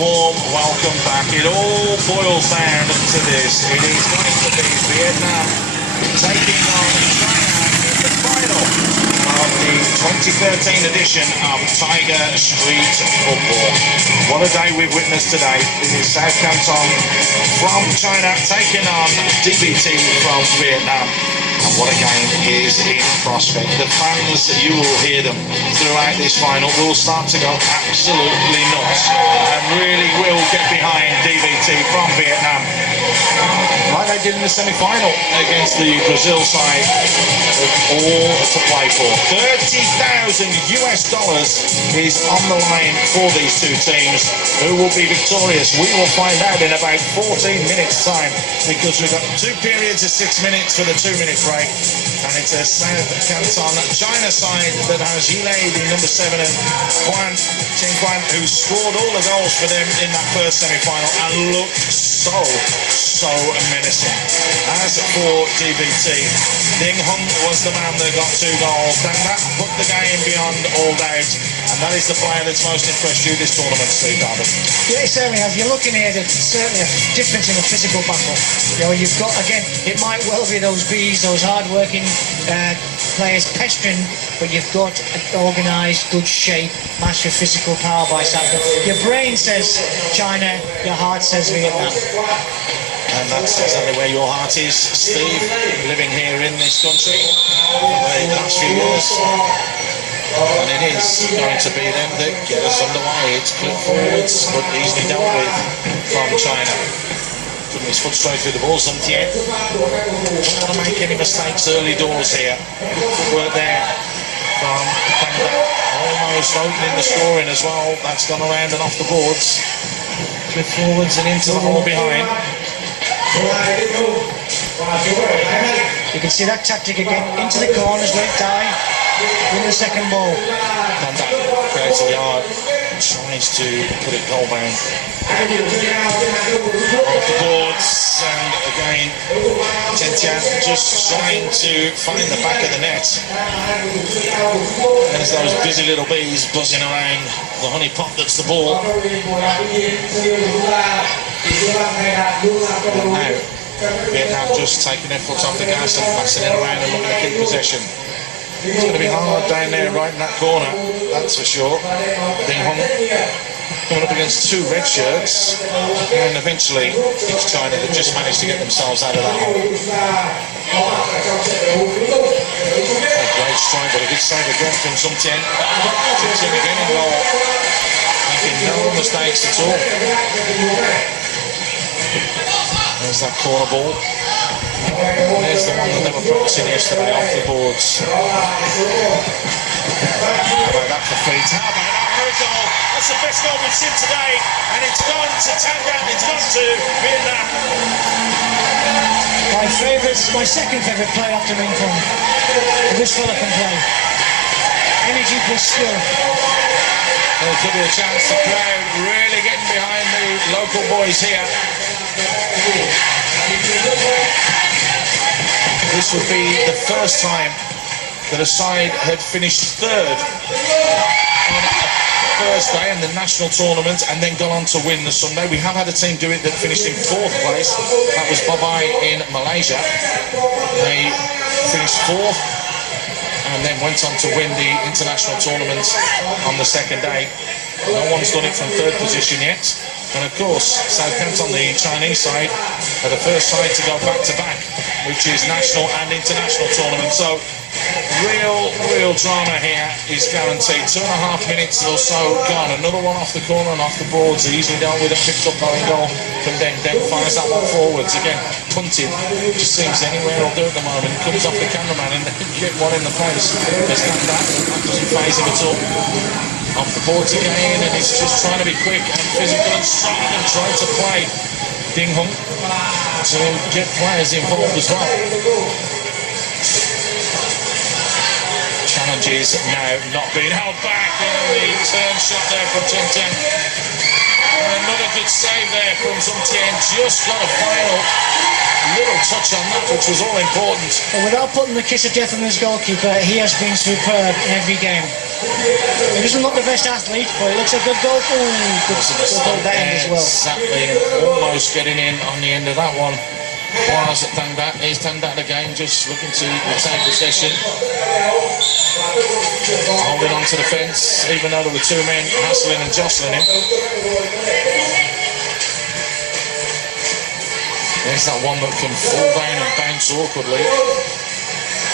warm welcome back. It all boils down to this. It is going to be Vietnam taking on China in the final of the 2013 edition of Tiger Street Football. What a day we've witnessed today. This is South Canton from China taking on DVT from Vietnam. And what a game is in prospect. The fans, you will hear them throughout this final, will start to go absolutely nuts and really will get behind DVT from Vietnam, like they did in the semi-final against the Brazil side. All to play for. $30,000 is on the line for these two teams. Who will be victorious? We will find out in about 14 minutes time, because we've got 2 periods of 6 minutes for the 2-minute break, and it's a South Canton China side that has Yile, the number 7, and Chen Quan, who scored all the goals for them in that first semi-final and looked so menacing. As for DVT, Ding Hung was the man that got 2 goals, and that put the game beyond all doubt, and that is the player that's most impressed you this tournament, Steve Darby. Yeah, it certainly has. You're looking here, there's certainly a difference in the physical battle. You know, you've got, again, it might well be those bees, those hard-working players pestering, but you've got an organised, good shape, master of physical power by South. Your brain says China, your heart says Vietnam. And that's exactly where your heart is, Steve, living here in this country for the last few years. And it is going to be them that get us underway. It's clip forwards, but easily dealt with from China. Putting his foot straight through the ball, Zumtien. Don't want to make any mistakes early doors here. Footwork there from Canada. Almost opening the scoring as well. That's gone around and off the boards. Clip forwards and into the hole behind. You can see that tactic again, into the corners, let it die, win the second ball. And that creates a yard, tries to put it goal bound. Off the boards, and again, Tian just trying to find the back of the net. There's those busy little bees buzzing around the honey pot that's the ball. And now, Vietnam just taking their foot off the gas and passing it around and looking to keep possession. It's going to be hard down there, right in that corner, that's for sure. Ding Hung coming up against 2 red shirts, and eventually it's China that just managed to get themselves out of that hole. A great strike, but a good save again from Zumtien. Zumtien again in goal, making no mistakes at all. There's that corner ball. There's the one that they were practicing yesterday off the boards. How about that for feet? How about that for a goal? That's the best goal we've seen today, and it's gone to Tangan, it's gone to Vietnam. My second favourite player after Ming Kong. This fella can play. Energy plus skill. There could be a chance, the crowd really getting behind the local boys here. This would be the first time that a side had finished 3rd on a Thursday in the national tournament and then gone on to win the Sunday. We have had a team do it that finished in 4th place. That was Babai in Malaysia. They finished 4th and then went on to win the international tournament on the 2nd day. No one's done it from 3rd position yet. And of course, South Canton, the Chinese side, are the first side to go back-to-back, which is national and international tournament. So, real drama here is guaranteed. 2.5 minutes or so gone. Another one off the corner and off the boards. Easily dealt with and picked up by a goal from Deng. Deng fires that one forwards. Again, punted. Just seems anywhere will do at the moment. Comes off the cameraman and then get one in the face. There's that doesn't faze him at all. Off the boards again, and he's just trying to be quick and physical and strong and trying to play Ding Hung to get players involved as well. Challenges now not being held back, and the turn shot there from Chung. Another good save there from Zumtien, just got a final little touch on that, which was all important. But without putting the kiss of death on his goalkeeper, he has been superb in every game. He doesn't look the best athlete, but he looks a good goal. Good goal that end as well. Exactly, almost getting in on the end of that one. Was Tandat, here's Tandat again, just looking to retain possession. Holding on to the fence, even though there were two men hassling and jostling him. There's that one that can fall down and bounce awkwardly.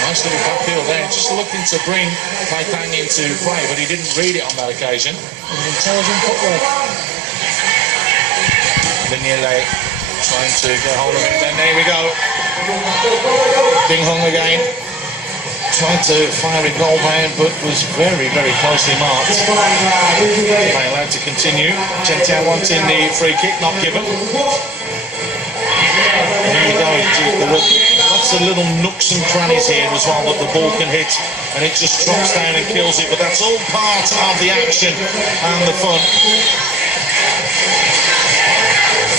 Nice little back heel there, just looking to bring Taipang into play, but he didn't read it on that occasion. Intelligent footwork. Linier trying to get hold of it, then there we go. Ding Hong again. Tried to fire it goal bound, but was very, very closely marked. They allowed to continue. Chen Tiao wanting the free kick, not given. There you go. There were lots of little nooks and crannies here as well that the ball can hit, and it just drops down and kills it. But that's all part of the action and the fun.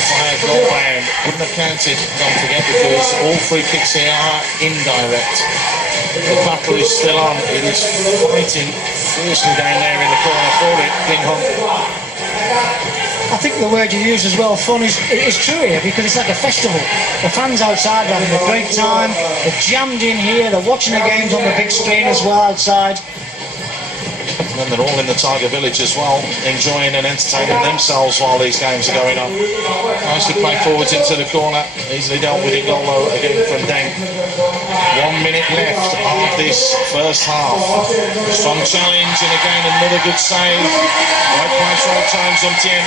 Fire goal bound. Wouldn't have counted, don't forget, because all free kicks here are indirect. The battle is still on. It is fighting fiercely down there in the corner for it. Ding Hong. I think the word you use as well, fun, is true here, because it's like a festival. The fans outside are having a great time. They're jammed in here. They're watching the games on the big screen as well outside. And then they're all in the Tiger Village as well, enjoying and entertaining themselves while these games are going on. Nicely played forwards into the corner. Easily dealt with it, goal low again from Deng. 1 minute left of this first half. Strong challenge, and again another good save. Right place, right time, Zumtien.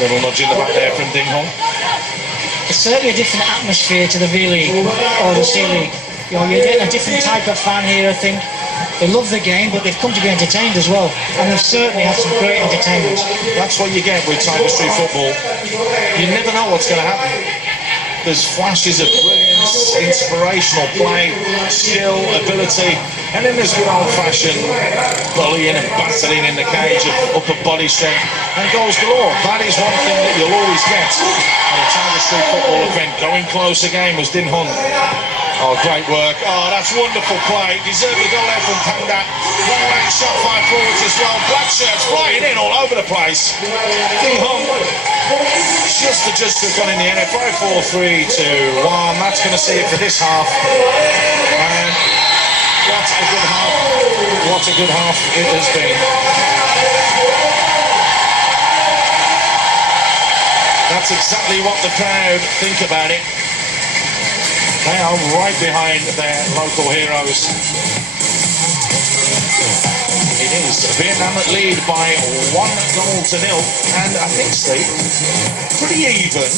Little nudge in the back there from Ding Hong. It's certainly a different atmosphere to the V-League or the C-League. You know, you're getting a different type of fan here, I think. They love the game, but they've come to be entertained as well. And they've certainly had some great entertainment. That's what you get with Tiger Street football. You never know what's going to happen. There's flashes of brilliance, inspirational play, skill, ability, and then there's good old-fashioned bullying and battering in the cage of upper body strength and goals galore. That is one thing that you'll always get at a Tiger Street football event. Going close again was Din Hung. Oh, great work. Oh, that's wonderful play. Deserved a goal there from Tandat. Long shot, 5 forwards as well. Black shirts flying in all over the place. Ding Hong just adjusted to have gone in the NFO. 4-3-2-1. That's going to see it for this half. And what a good half. What a good half it has been. That's exactly what the crowd think about it. They are right behind their local heroes. It is Vietnam that lead by 1-0, and I think, Steve, pretty even,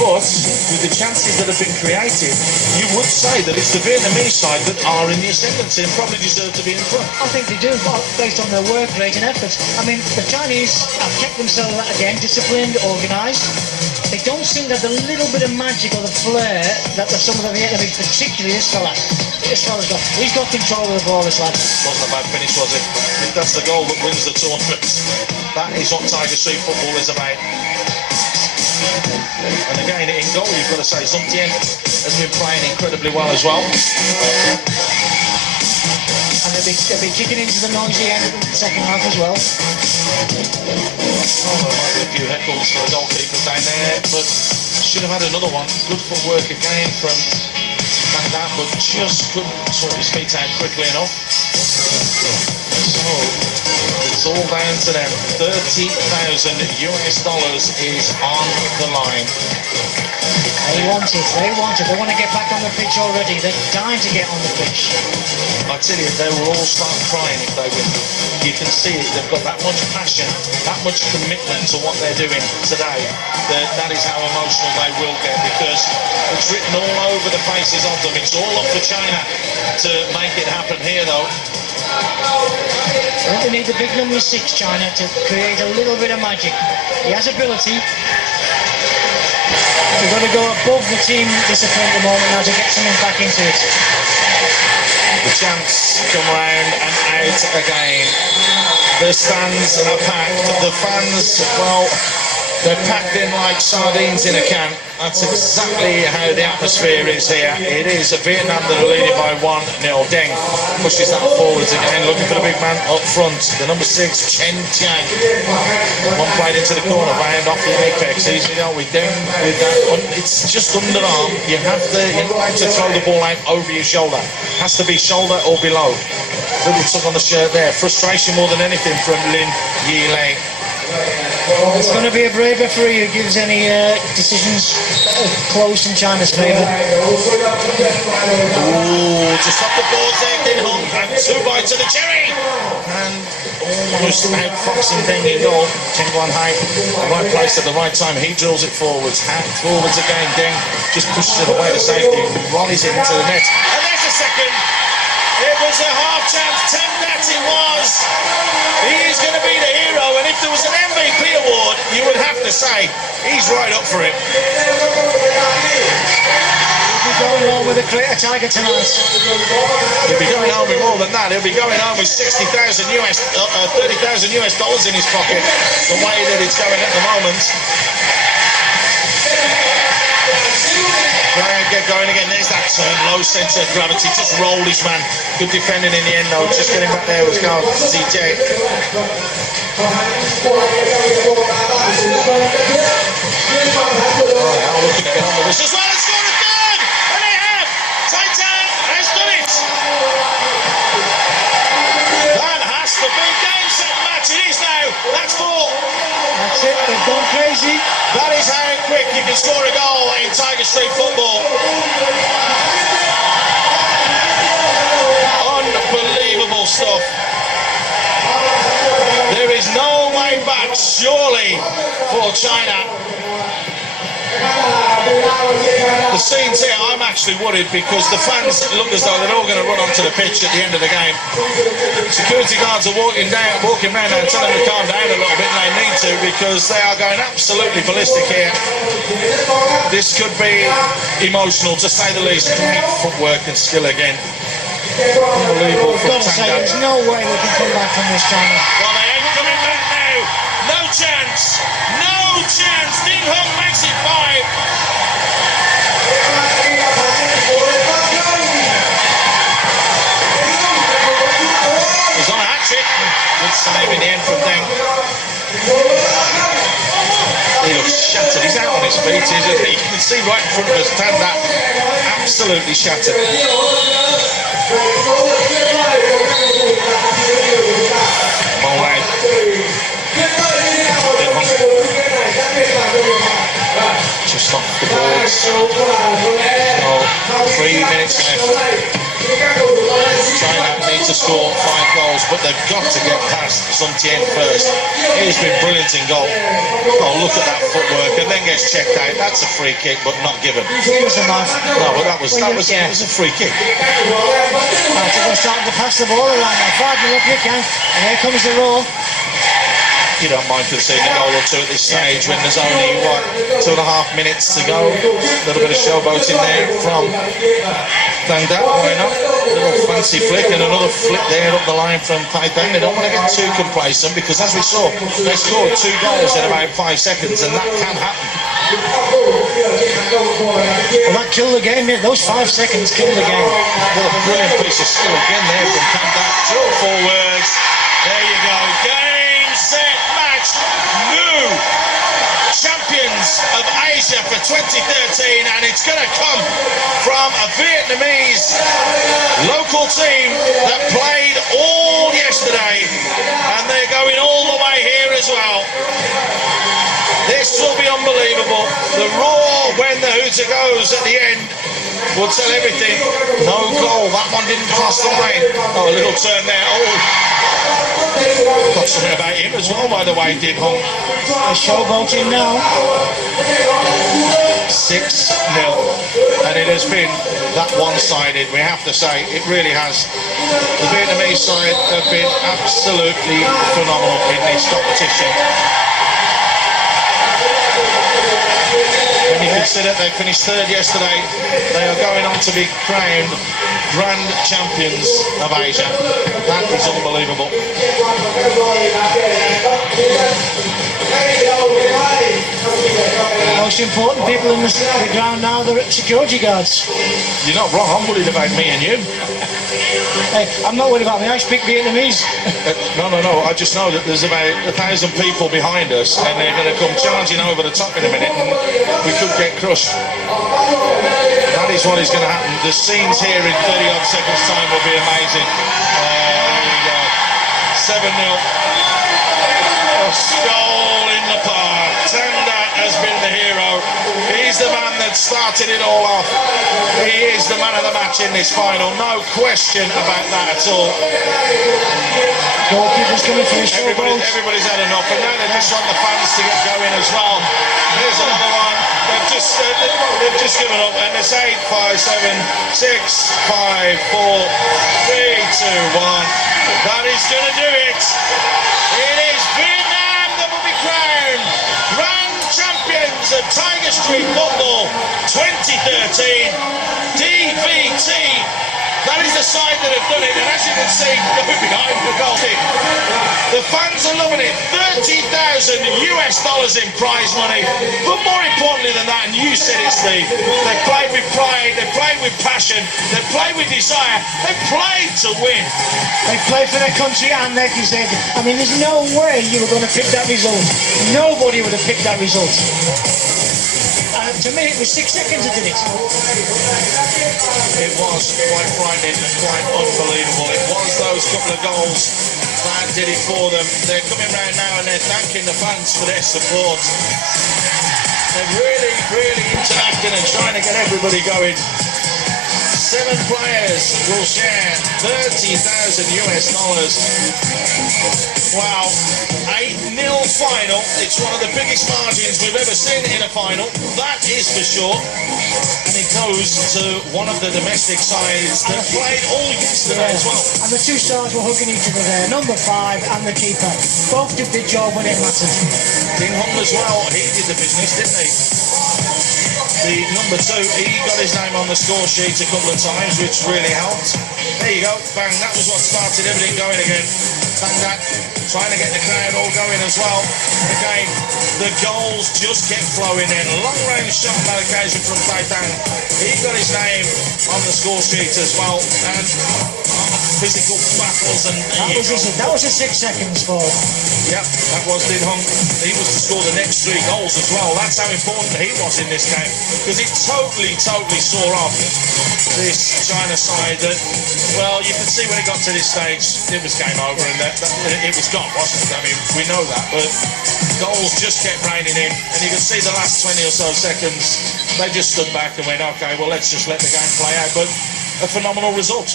but with the chances that have been created, you would say that it's the Vietnamese side that are in the ascendancy and probably deserve to be in front. I think they do, based on their work rate and efforts. I mean, the Chinese have kept themselves, again, disciplined, organised. They don't seem to have the little bit of magic or the flair that some of the Vietnamese, particularly this fella's got. He's got control of the ball, this lad. Wasn't a bad finish, was it? If that's the goal that wins the tournament, that is what Tiger Street football is about. And again, in goal, you've got to say, Zumtien has been playing incredibly well as well. And they'll be kicking into the noisy end of the second half as well. Oh, there might be a few heckles for the goalkeeper down there, but should have had another one. Good footwork again from Tandat, but just couldn't sort his feet out quickly enough. So it's all down to them. $30,000 is on the line. They want it, they want it. They want to get back on the pitch already. They're dying to get on the pitch. I tell you, they will all start crying if they win. You can see it. They've got that much passion, that much commitment to what they're doing today. That is how emotional they will get, because it's written all over the faces of them. It's all up for China to make it happen here, though. They need the big number 6, China, to create a little bit of magic. He has ability. We've got to go above the team discipline at the moment now to get something back into it. The champs come round and out again. The stands are packed. The fans, well, They're packed in like sardines in a can. That's exactly how the atmosphere is here. It is Vietnam that are leading by 1-0. Deng pushes that forwards again, looking for the big man up front. The number 6, Chen Tiang. One played into the corner, round off the apex. Easily dealt with Deng with that. It's just underarm. You have to throw the ball out over your shoulder. Has to be shoulder or below. Little tug on the shirt there. Frustration more than anything from Lin Yilei. It's going to be a brave referee who gives any decisions close in China's favour. Ooh, just off the boards there, Din Hong, and 2 bites of the cherry. And almost outfoxing Deng in goal. Chen Guanhai, the right place at the right time. He drills it forwards. Forwards again. Deng just pushes it away to safety. Rollies it into the net. And there's a second. It was a half chance. 10 that it was. He is going to be the hero, and if there was an MVP award, you would have to say he's right up for it. He'll be going home with a tiger tonight. He'll be going home with more than that. He'll be going home with $30,000 in his pocket. The way that it's going at the moment. Get going again. There's that turn, low centre of gravity. Just rolled his man. Good defending in the end, though. Just getting back there was Carl ZJ. Looking to get on the wrist as well and score a third. And they have. Titan has done it. That has to be game set match. It is now. That's 4. That's it. They've gone crazy. That is how quick you can score a goal in Tiger Street football. Unbelievable stuff. There is no way back, surely, for China. The scenes here, I'm actually worried because the fans look as though they're all going to run onto the pitch at the end of the game. Security guards are walking around and telling them to calm down a little bit, and they need to because they are going absolutely ballistic here. This could be emotional, to say the least. Great footwork and skill again. Unbelievable from Tang. There's no way they can come back from this, China. Well, they ain't coming back now. No chance. No chance. Ding Hong makes it 5. He's on a hat-trick. Good save in the end from Deng. He looks shattered. He's out on his feet. You can see right in front of us, Tanda absolutely shattered. All right. Just off the boards. So, 3 minutes left. China need to score 5 goals, but they've got to get past Sun Tian first. He's been brilliant in goal. Oh, look at that footwork, and then gets checked out. That's a free kick, but not given. No, but that was a free kick. They're starting to pass the ball around now. 5-0 kick, and here comes the roll. You don't mind conceding a goal or 2 at this stage when there's only, 2.5 minutes to go. A little bit of showboating there from Tang Da, why not? A little fancy flick and another flick there up the line from Taipei. They don't want to get too complacent because, as we saw, they scored 2 goals in about 5 seconds, and that can happen. Well, that killed the game, yeah. Those 5 seconds killed the game. What a brilliant piece of skill again there from Tang Da. Drill forwards. There you go. Game, set, match. New champions of Asia for 2013, and it's going to come from a Vietnamese local team that played all yesterday, and they're going all the way here as well. This will be unbelievable. The roar when the hooter goes at the end will tell everything. No goal. That one didn't cross the line. Oh, a little turn there. Oh. Got something about him as well, by the way, Din Hong. Showboating now. 6-0. And it has been that one-sided, we have to say. It really has. The Vietnamese side have been absolutely phenomenal in this competition. When you consider they finished 3rd yesterday, they are going on to be crowned Grand Champions of Asia. That is unbelievable. Most important people in the ground now, the security guards. You're not wrong, I'm worried about me and you. Hey, I'm not worried about me, I speak Vietnamese. No, I just know that there's about 1,000 people behind us and they're going to come charging over the top in a minute and we could get crushed. That is what is going to happen. The scenes here in 30 odd seconds time will be amazing. There we go. 7-0. A goal in the park. Tanda has been the hero. He's the man that started it all off. He is the man of the match in this final. No question about that at all. Goalkeeper's coming for his shoulders. Everybody's had enough, and now they just want the fans to get going as well. Here's another one. They've just given up, and it's 8, 5, 7, 6, 5, 4, 3, 2, 1. That is going to do it. It is Vietnam that will be crowned Grand Champions of Tiger Street Football 2013 DVT. That is the side that have done it, and as you can see, go behind the goal. The fans are loving it. $30,000 in prize money. But more importantly than that, and you said it, Steve, they played with pride, they played with passion, they played with desire, they played to win. They played for their country and their deserve. I mean, there's no way you were going to pick that result. Nobody would have picked that result. To me, it was 6 seconds that did it. It was quite frightening, quite unbelievable. It was those couple of goals that did it for them. They're coming round now and they're thanking the fans for their support. They're really interacting and trying to get everybody going. 7 players will share $30,000. Wow, 8-0 final. It's one of the biggest margins we've ever seen in a final. That is for sure. And it goes to one of the domestic sides that played all yesterday as well. And the two stars were hugging each other there. Number 5 and the keeper. Both did the job when it mattered. Ding Hong as well. He did the business, didn't he? The number 2, he got his name on the score sheet a couple of times, which really helped. There you go, bang, that was what started everything going again. Bang that, trying to get the crowd all going as well. And again, the goals just kept flowing in. Long range shot on that occasion from Taitan. He got his name on the score sheet as well. And physical battles and that was a 6 seconds for him. Yep, that was Din Hong. He was to score the next 3 goals as well. That's how important he was in this game, because it totally saw off this China side that, well, you can see when it got to this stage, it was game over and it was gone, wasn't it? I mean, we know that, but goals just kept raining in, and you can see the last 20 or so seconds, they just stood back and went, okay, well, let's just let the game play out, but a phenomenal result.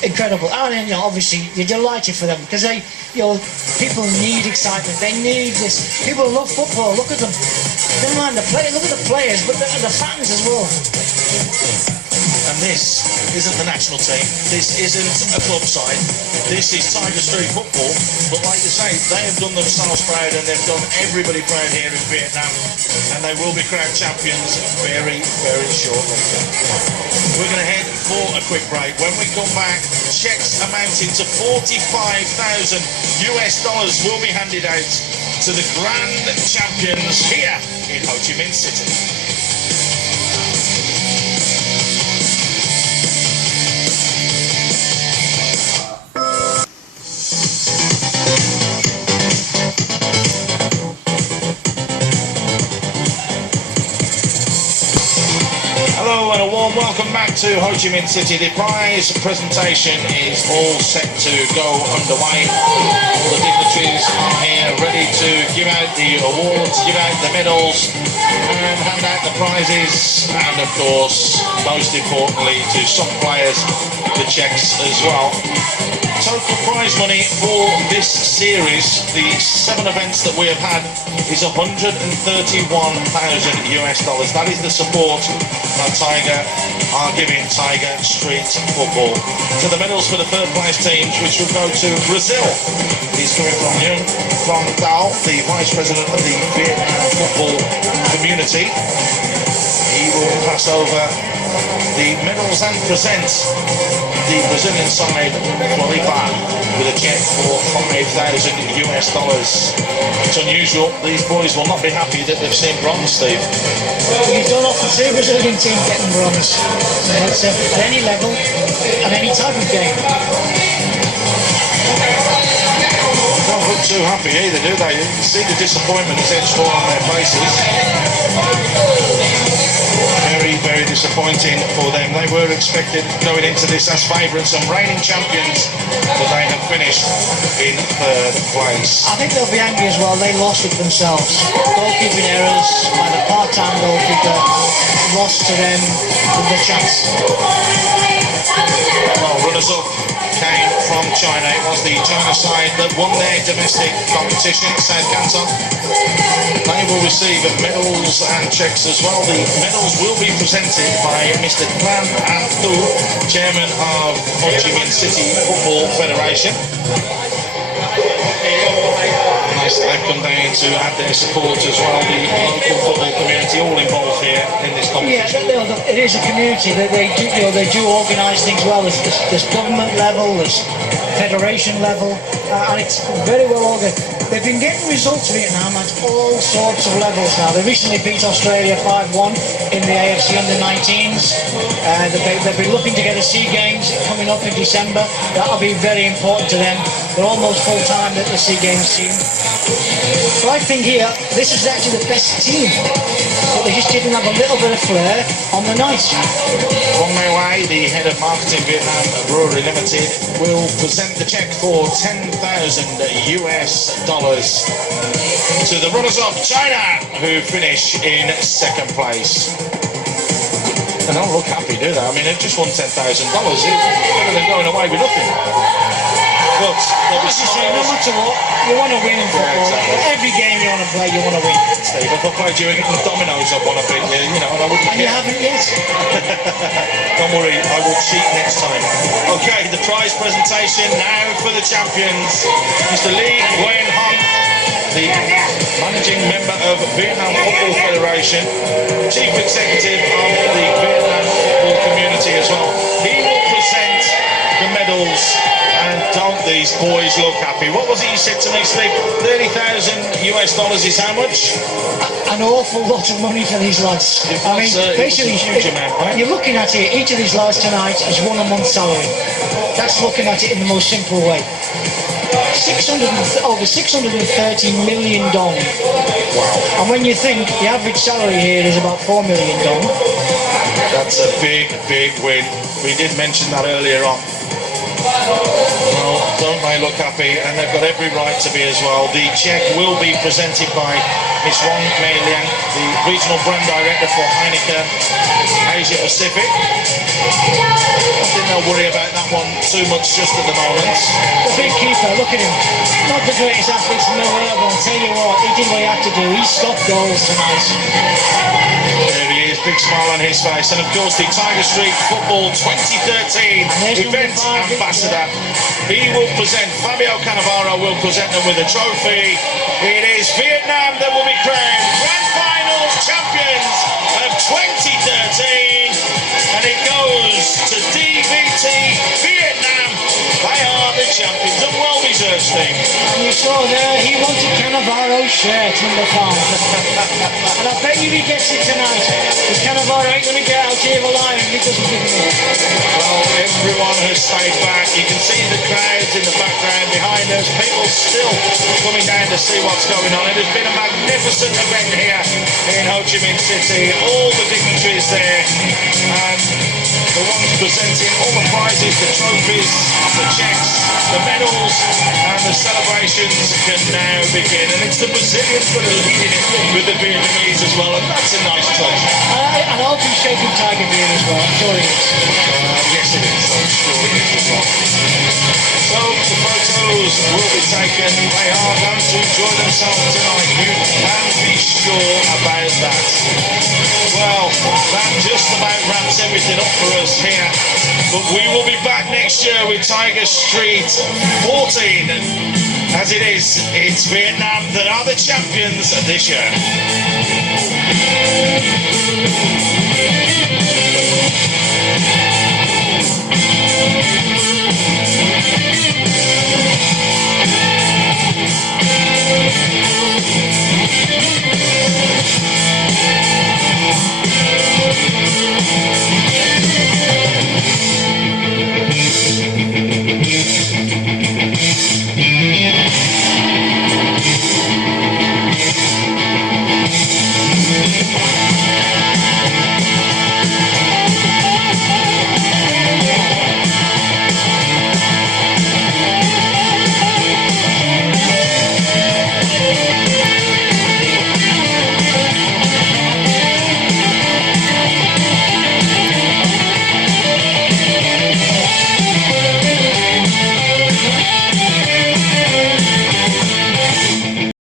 Incredible. And then, obviously, you're delighted for them because they, people need excitement. They need this. People love football. Look at them. Never mind the play. Look at the players, but the fans as well. And this isn't the national team. This isn't a club side. This is Tiger Street Football. But like you say, they have done themselves proud and they've done everybody proud here in Vietnam. And they will be crowned champions very shortly. We're going to head for a quick break. When we come back, checks amounting to $45,000 will be handed out to the grand champions here in Ho Chi Minh City. Hello and a warm welcome back to Ho Chi Minh City. The prize presentation is all set to go underway. All the dignitaries are here ready to give out the awards, give out the medals and hand out the prizes, and of course, most importantly, to some players, the checks as well. Total prize money for this series, the 7 events that we have had, is $131,000. That is the support that Tiger are giving Tiger Street Football. To the medals for the third place teams, which will go to Brazil. He's coming from Chung from Dao, the Vice President of the Vietnam football community. He will pass over the medals and present the Brazilian side Floripa with a check for $5,000 US. It's unusual. These boys will not be happy that they've seen bronze, Steve. You don't often see a Brazilian team getting bronze. So it's at any level, at any type of game. Don't look too happy either, do they? You can see the disappointment is edged all on their faces. Very, very disappointing for them. They were expected going into this as favourites and reigning champions, but they have finished in third place. I think they'll be angry as well. They lost it themselves. Goalkeeping errors by the part-time goalkeeper lost to them the chance. Well, runners-up came from China. It was the China side that won their domestic competition, South Canton. They will receive medals and checks as well. The medals will be presented by Mr. Klan and Thu, chairman of Ho Chi Minh City Football Federation. Nice that they've come down to add their support as well. The local football community all involved here in this competition. Yeah, it is a community. They do organise things well. There's government level, there's federation level, and it's very well organised. They've been getting results, Vietnam, at all sorts of levels now. They recently beat Australia 5-1 in the AFC Under-19s. They'll be looking to get a SEA Games coming up in December. That'll be very important to them. They're almost full-time at the SEA Games team. So I think here, this is actually the best team. But they just didn't have a little bit of flair on the night. Wong Mei Wei, the head of marketing Vietnam Brewery Limited, will present the check for $10,000 US to the runners-up China, who finish in second place. They don't look happy, do they? I mean, they've just won $10,000. It's better than going away with nothing. But as you say, no matter what, you want to win in football. Yeah, exactly. Every game you want to play, you want to win. Steve, if I played you in dominoes, I'd want to beat you, and I wouldn't And you care. haven't yet. Don't worry, I will cheat next time. Okay, the prize presentation now for the champions. Mr. Lee Nguyen Hong, the managing member of Vietnam Football Federation, chief executive of the Vietnam football community as well. He will present the medals. And don't these boys look happy? What was it you said to me, Steve? $30,000 US is how much? An awful lot of money for these lads. I mean, basically, a huge amount, right? You're looking at it, each of these lads tonight has won a month's salary. That's looking at it in the most simple way. Over $630 million. Wow. And when you think the average salary here is about $4 million. That's a big, big win. We did mention that earlier on. Well, don't they look happy? And they've got every right to be as well. The check will be presented by Miss Wong Mei Liang, the regional brand director for Heineken Asia Pacific. I think they'll worry about that one too much just at the moment. The big keeper, look at him. Not the greatest athlete in the world, but I'll tell you what, he did what he had to do. He stopped goals tonight. There he is, big smile on his face. And of course, the Tiger Street Football 2013 event ambassador. He will present, Fabio Cannavaro will present them with a trophy. It is Vietnam that will be crowned Grand Finals champions of 2013. And it goes to DVT Vietnam. They are the champions, a well-deserved thing. And you saw there, he wanted Cannavaro's shirt, number 5. And I bet you he gets it tonight. Because Cannavaro ain't going to get out here alive if he doesn't give him it. Well, everyone has stayed back. You can see the crowds in the background behind us. People still coming down to see what's going on. It has been a magnificent event here in Ho Chi Minh City. All the dignitaries there. And the ones presenting all the prizes, the trophies, the checks, the medals, and the celebrations can now begin. And it's the Brazilians that are leading it with the Vietnamese as well. And that's a nice touch. And I hope he's shaking Tiger beer as well. I'm sure he is. Yes, it is. I'm sure it is as well. So the photos will be taken. They are going to enjoy themselves tonight. You can be sure about that. Well, that just about wraps everything up for us here. But we will be back next year with Tiger Street 14. And as it is, it's Vietnam that are the champions this year.